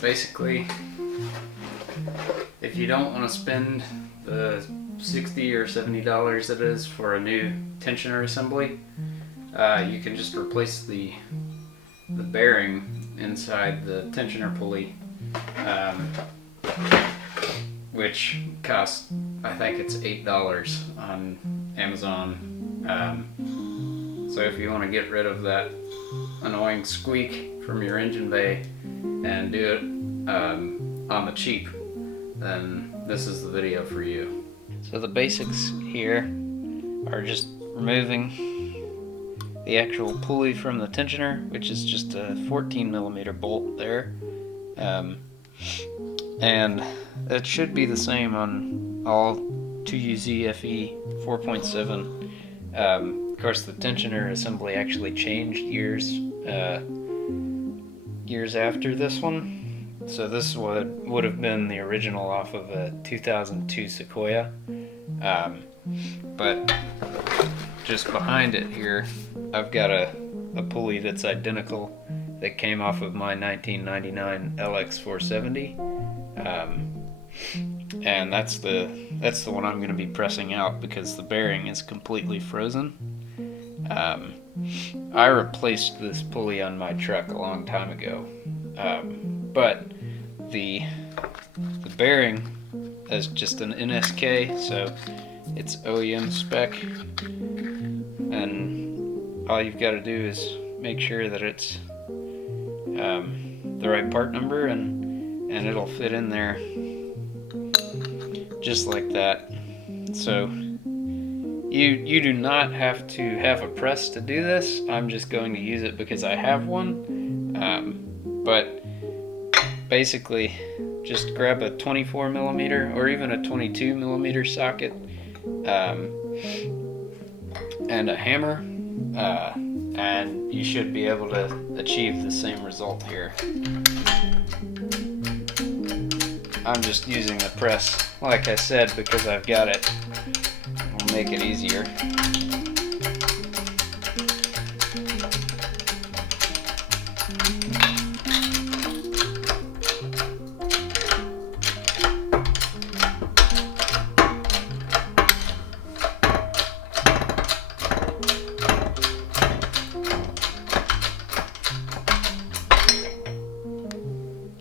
basically, if you don't want to spend the $60 or $70 it is for a new tensioner assembly, you can just replace the bearing inside the tensioner pulley, which costs, I think it's $8 on Amazon. So if you want to get rid of that annoying squeak from your engine bay and do it on the cheap, then this is the video for you. So the basics here are just removing the actual pulley from the tensioner, which is just a 14mm bolt there, and it should be the same on all 2UZ-FE 4.7. Of course, the tensioner assembly actually changed years after this one, so this would have been the original off of a 2002 Sequoia, but just behind it here I've got a pulley that's identical that came off of my 1999 LX470, and that's the one I'm going to be pressing out because the bearing is completely frozen. I replaced this pulley on my truck a long time ago, but the bearing is just an NSK, so it's OEM spec, and all you've got to do is make sure that it's the right part number, and it'll fit in there just like that. So you do not have to have a press to do this. I'm just going to use it because I have one, but basically just grab a 24mm or even a 22mm socket, and a hammer, and you should be able to achieve the same result here. I'm just using the press, like I said, because I've got it. It'll make it easier.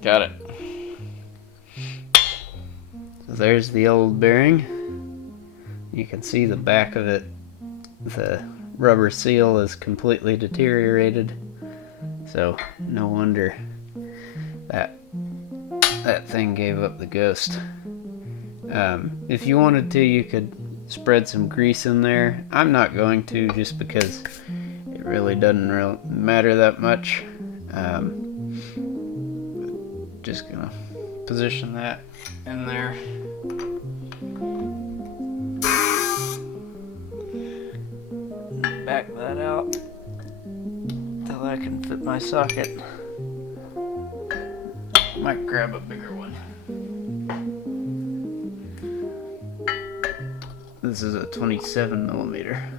Got it. So there's the old bearing. You can see the back of it. The rubber seal is completely deteriorated. So no wonder that thing gave up the ghost. If you wanted to, you could spread some grease in there. I'm not going to, just because it really doesn't matter that much. Just gonna position that in there. Back that out till I can fit my socket. Might grab a bigger one. This is a 27mm.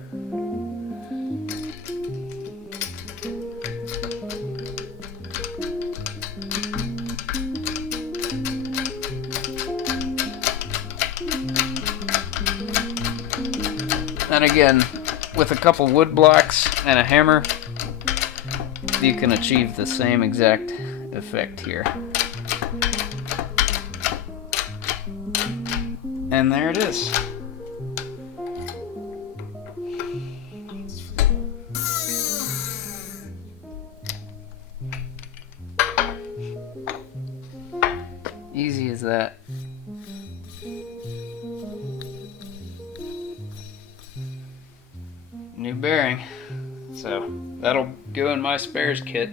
And again, with a couple wood blocks and a hammer, you can achieve the same exact effect here. And there it is. Easy as that. New bearing. So that'll go in my spares kit.